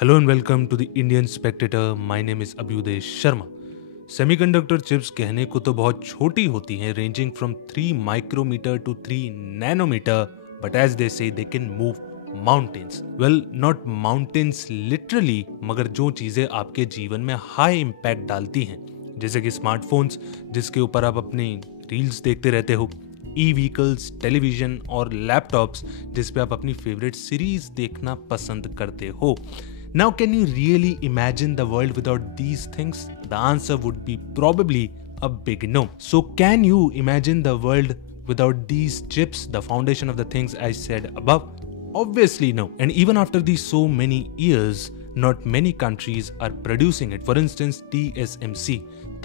Hello and welcome to the Indian Spectator. My name is Abhyudesh Sharma. Semiconductor chips कहने को तो बहुत छोटी होती हैं, ranging from 3 micrometre to 3 nanometre, but as they say they can move mountains. Well, not mountains literally, मगर जो चीजें आपके जीवन में हाई इम्पैक्ट डालती हैं, जैसे कि स्मार्टफोन्स जिसके ऊपर आप अपनी रील्स देखते रहते हो, ई व्हीकल्स, टेलीविजन और लैपटॉप्स जिस पे आप अपनी फेवरेट सीरीज देखना पसंद करते हो. Now, can you really imagine the world without these things? The answer would be probably a big no. So, can you imagine the world without these chips, the foundation of the things I said above? Obviously no. And even after these so many years, not many countries are producing it. For instance, TSMC,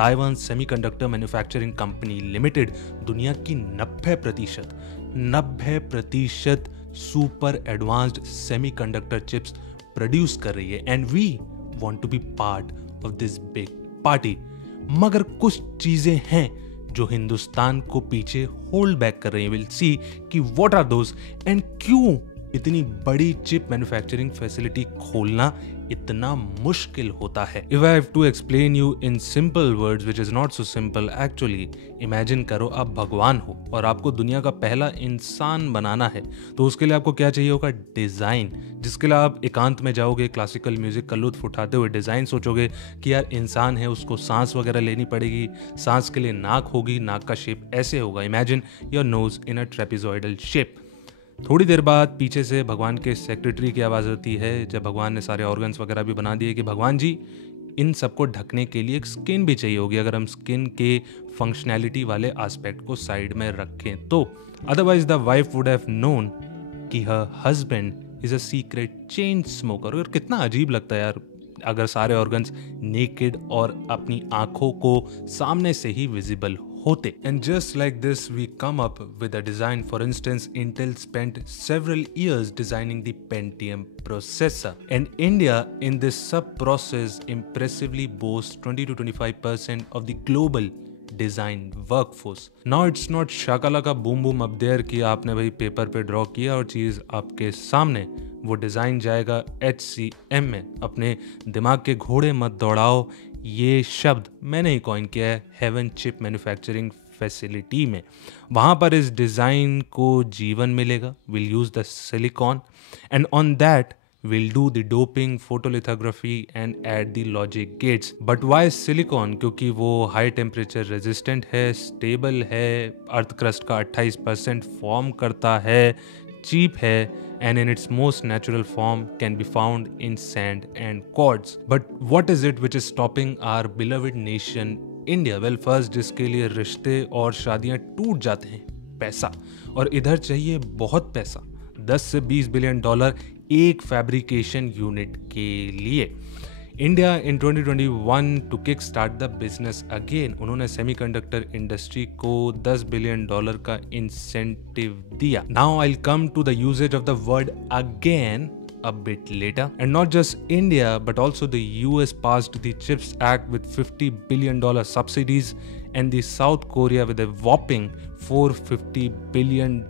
Taiwan Semiconductor Manufacturing Company Limited, दुनिया की 90% super advanced semiconductor chips produce कर रही है, and we want to be part of this big party. मगर कुछ चीजें हैं जो हिंदुस्तान को पीछे होल्ड बैक कर रही हैं. विल सी कि व्हाट आर दोस एंड क्यों इतनी बड़ी चिप मैन्युफैक्चरिंग फैसिलिटी खोलना इतना मुश्किल होता है. If I have to explain you in simple words, which is not so simple actually. Imagine करो आप भगवान हो और आपको दुनिया का पहला इंसान बनाना है, तो उसके लिए आपको क्या चाहिए होगा? डिजाइन. जिसके लिए आप एकांत में जाओगे, क्लासिकल म्यूजिक का लुत्फ उठाते हुए डिजाइन सोचोगे कि यार इंसान है, उसको सांस वगैरह लेनी पड़ेगी, सांस के लिए नाक होगी, नाक का शेप ऐसे होगा. Imagine your nose in a trapezoidal shape. थोड़ी देर बाद पीछे से भगवान के सेक्रेटरी की आवाज़ आती है, जब भगवान ने सारे ऑर्गन्स वगैरह भी बना दिए, कि भगवान जी इन सबको ढकने के लिए एक स्किन भी चाहिए होगी, अगर हम स्किन के फंक्शनैलिटी वाले एस्पेक्ट को साइड में रखें तो. Otherwise the wife would have known कि her husband is a secret chain smoker. और कितना अजीब लगता है यार अगर सारे ऑर्गन्स नेकेड और अपनी आंखों को सामने से ही विजिबल होते. And just like this, we come up with a design. For instance, Intel spent several years designing the Pentium processor. And India, in this sub-process, impressively boasts 20 to 25% of the global design workforce. Now, it's not shakalaka boom boom up there कि आपने भाई paper पे draw किया और चीज़ आपके सामने, वो design जाएगा HCM में. अपने दिमाग के घोड़े मत दौड़ाओ, ये शब्द मैंने ही कॉइन किया है हेवन चिप मैन्युफैक्चरिंग फैसिलिटी में. वहाँ पर इस डिज़ाइन को जीवन मिलेगा. Will use the silicon and on that will do the doping, photolithography and add the logic gates. But why silicon? क्योंकि वो हाई टेम्परेचर रेजिस्टेंट है, स्टेबल है, अर्थ क्रस्ट का 28% फॉर्म करता है, चीप है, and in its most natural form can be found in sand and quartz. But what is it which is stopping our beloved nation India? Well, first, जिसके लिए रिश्ते और शादियां टूट जाते हैं, पैसा. और इधर चाहिए बहुत पैसा, 10 से 20 बिलियन डॉलर एक फैब्रिकेशन यूनिट के लिए. India in 2021 to kick start the business again, उन्होंने सेमीकंडक्टर इंडस्ट्री को 10 बिलियन डॉलर का इंसेंटिव दिया. Now I will come to the usages of the word again a bit later. And not just India, but also the US passed the CHIPS Act with $50 billion subsidies, and the South Korea with a whopping $450 billion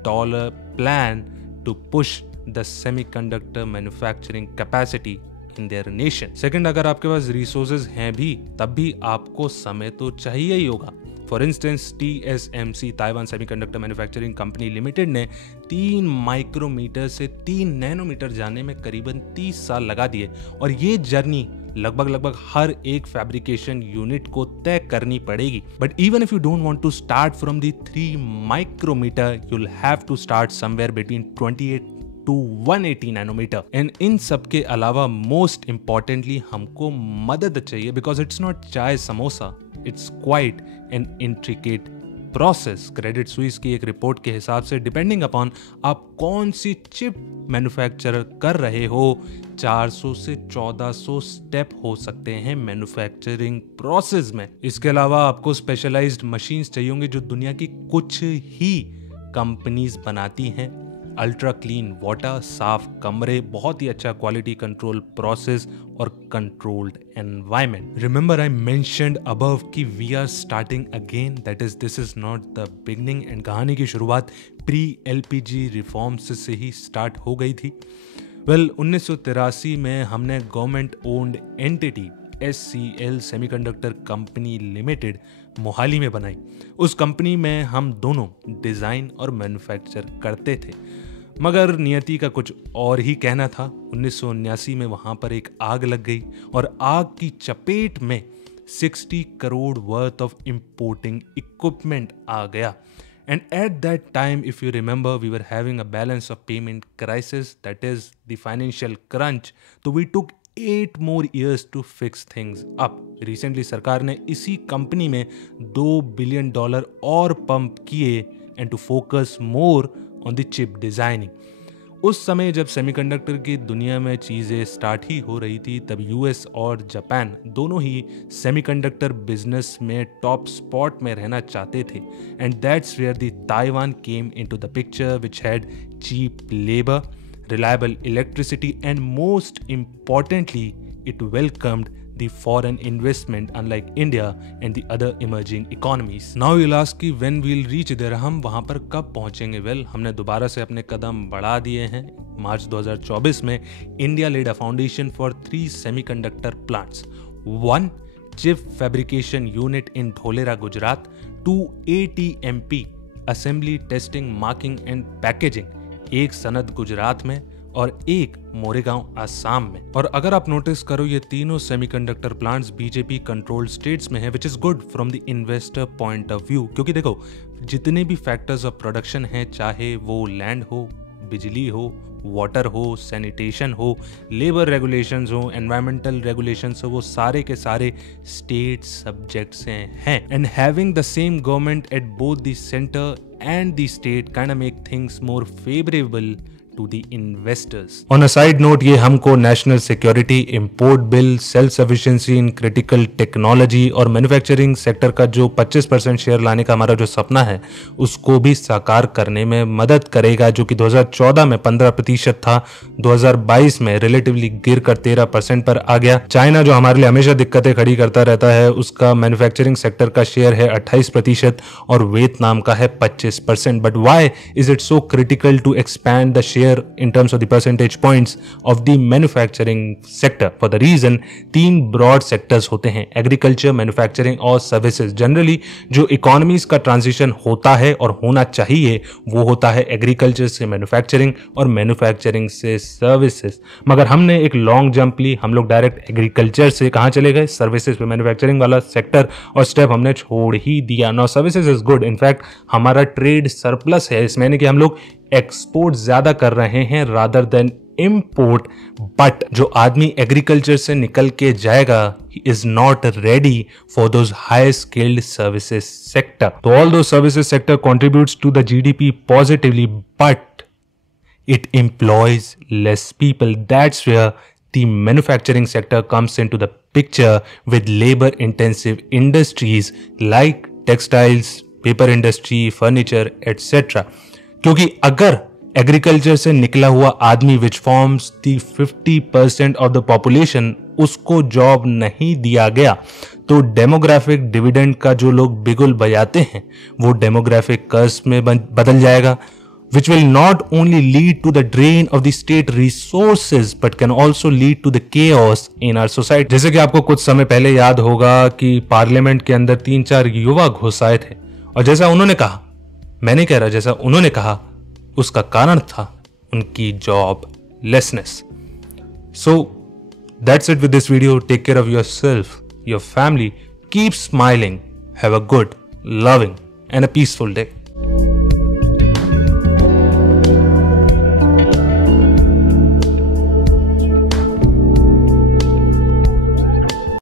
plan to push the semiconductor manufacturing capacity in their nation. Second, अगर आपके पास resources हैं भी, तब भी आपको समय तो चाहिए ही होगा. For instance, TSMC, Taiwan semiconductor manufacturing company limited ने 3 माइक्रोमीटर से 3 नैनोमीटर जाने में करीबन 30 साल लगा दिए, और ये जर्नी लगभग हर एक फैब्रिकेशन यूनिट को तय करनी पड़ेगी. But even if you don't want to start from the 3 micrometer, you will have to start somewhere between 28 to 180 nanometer. And इन सब के अलावा मोस्ट इंपॉर्टेंटली हमको मदद चाहिए, बिकॉज इट्स नॉट चाय samosa, it's quite an intricate process. Credit Suisse की एक रिपोर्ट के हिसाब से, डिपेंडिंग अपॉन आप कौन सी चिप मैन्युफैक्चर कर रहे हो, 400 से 1400 स्टेप हो सकते हैं मैन्युफैक्चरिंग प्रोसेस में. इसके अलावा आपको स्पेशलाइज्ड मशीन्स चाहिए होंगे जो दुनिया की कुछ ही कंपनीज बनाती हैं. अल्ट्रा क्लीन वाटर, साफ कमरे, बहुत ही अच्छा क्वालिटी कंट्रोल प्रोसेस और controlled environment. Remember I mentioned above कि we are starting again, that is this is not the beginning. And कहानी की शुरुआत प्री LPG रिफॉर्म्स से ही स्टार्ट हो गई थी. वेल 1983 में हमने government owned entity SCL semiconductor company limited Mohali में बनाई। उस कंपनी में हम दोनों डिज़ाइन और मैन्युफैक्चर करते थे, मगर नियति का कुछ और ही कहना था। 1979 में वहाँ पर एक आग लग गई और आग की चपेट में 60 crore worth of importing equipment आ गया। And at that time, if you remember, we were having a balance of payment crisis, that is the financial crunch. So we took 8 more years to fix things up. Recently सरकार ने इसी company में $2 billion और pump किए and to focus more on the chip designing. उस समय जब semiconductor की दुनिया में चीज़ें स्टार्ट ही हो रही थी, तब US और जापान दोनों ही सेमीकंडक्टर बिजनेस में टॉप स्पॉट में रहना चाहते थे। And that's where the Taiwan came into the picture which had cheap labour, reliable electricity, and most importantly, it welcomed the foreign investment unlike India and the other emerging economies. Now you'll ask कि when we'll reach there, हम वहाँ पर कब पहुँचेंगे? Well, हमने दोबारा से अपने कदम बढ़ा दिए हैं। मार्च 2024 में India laid a foundation for 3 semiconductor plants. 1 chip fabrication unit in Dholera, Gujarat. 2 ATMP assembly testing marking and packaging. एक सनद गुजरात में और एक मोरेगांव आसाम में। और अगर आप नोटिस करो, ये तीनों semiconductor plants BJP controlled states में है, which is good from the investor point of view. क्योंकि देखो, जितने भी फैक्टर्स ऑफ प्रोडक्शन हैं, चाहे वो लैंड हो, बिजली हो, वाटर हो, सैनिटेशन हो, लेबर रेगुलेशंस हो, एनवायरमेंटल रेगुलेशंस हो, वो सारे के सारे स्टेट सब्जेक्ट्स हैं। And having the same government at both the centre and the state kind of make things more favorable to the investors. On a side note, ये हमको national security, import bill, self sufficiency in critical technology और manufacturing sector का जो 25% share लाने का हमारा जो सपना है, उसको भी साकार करने में मदद करेगा, जो कि 2014 में 15% था, 2022 में रिलेटिवली गिर कर 13% पर आ गया। चाइना जो हमारे लिए हमेशा दिक्कतें खड़ी करता रहता है, उसका मैन्युफैक्चरिंग सेक्टर का शेयर है 28% और वियतनाम का है 25%। But why is it so critical to expand the share in terms of the percentage points of the manufacturing sector? For the reason, 3 broad sectors होते हैं, एग्रीकल्चर, मैन्युफैक्चरिंग और services. Generally जो economies का transition होता है और होना चाहिए, वो होता है एग्रीकल्चर से मैन्युफैक्चरिंग और मैन्युफैक्चरिंग से सर्विसेज। मगर हमने एक लॉन्ग जंप ली, हम लोग डायरेक्ट एग्रीकल्चर से कहाँ चले गए? सर्विसेज पे। मैन्युफैक्चरिंग वाला सेक्टर और स्टेप हमने छोड़ ही दिया। Now services is good, in fact हमारा ट्रेड सरप्लस है, इसमें यानी कि हम लोग एक्सपोर्ट ज्यादा कर रहे हैं रादर देन इम्पोर्ट। बट जो आदमी एग्रीकल्चर से निकल के जाएगा, he is not ready for those high skilled services sector. So all those services sector contributes to the GDP positively, but it employs less people. That's where the manufacturing sector comes into the picture with labor intensive industries like textiles, paper industry, furniture, etc. क्योंकि अगर agriculture से निकला हुआ आदमी which forms the 50% of the population, उसको job नहीं दिया गया, तो डेमोग्राफिक डिविडेंड का जो लोग बिगुल बजाते हैं, वो डेमोग्राफिक कर्स में बदल जाएगा, which will not only lead to the drain of the state resources but can also lead to the chaos in our society. जैसे कि आपको कुछ समय पहले याद होगा कि पार्लियामेंट के अंदर 3-4 युवा घुस आए थे, और जैसा उन्होंने कहा, मैं नहीं कह रहा, जैसा उन्होंने कहा, उसका कारण था उनकी joblessness. So that's it with this video. Take care of yourself, your family, keep smiling, have a good, loving and a peaceful day.